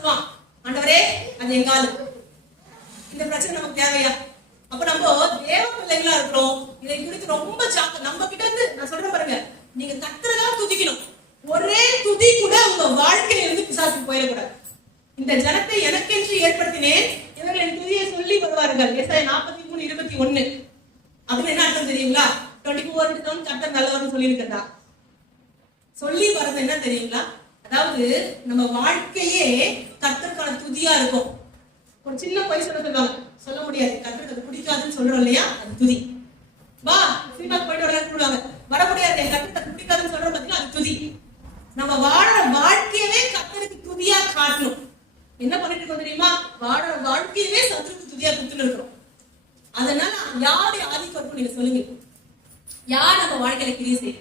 சொல்லுவான், ஆண்டவரே அது எங்காலு. இந்த பிரச்சனை நமக்கு தேவையா? அப்ப நம்ம தேவ பிள்ளைகளா இருக்கிறோம். இதை குறித்து ரொம்ப நம்ம கிட்ட இருந்து நான் சொல்றேன் பாருங்க, நீங்க கர்த்தரை துதிக்கணும். ஒரே துதி கூட உங்க வாழ்க்கையில இருந்து பிசாசுக்கு போயிடக்கூடாது. இந்த ஜனத்தை எனக்கென்று ஏற்படுத்தினேன், இவர்கள் என் துதியை சொல்லி வருவார்கள். ஏசாயா 43:21. அதுல என்ன அர்த்தம் தெரியுங்களா? 24 கர்த்தர் நல்லவர்னு சொல்லி இருக்கிறதா? சொல்லி வர்றது என்ன தெரியுங்களா? அதாவது நம்ம வாழ்க்கையே கர்த்தருக்கான துதியா இருக்கும். ஒரு சின்ன பொய் சொல்லுவாங்க, சொல்ல முடியாது, கர்த்தருக்கு அது பிடிக்காதுன்னு சொல்றோம் இல்லையா, அது துதி. வா சினிமாக்கு போயிட்டு வரலாம்னு வர முடியாது, என் கர்த்தருக்கு அது பிடிக்காதுன்னு சொல்றோம் பார்த்தீங்கன்னா, அது துதி. நம்ம வாழ வாழ்க்கையவே கர்த்தருக்கு துதியா காட்டணும். என்ன பண்ணிட்டு இருக்கோம் தெரியுமா? வாழ வாழ்க்கையவே சத்துருக்கு துதியா கொடுத்துன்னு இருக்கிறோம். அதனால யாருடைய ஆதிக்கம் இருக்கும் நீங்க சொல்லுங்க. யார் நம்ம வாழ்க்கையில கிரியை செய்யும்?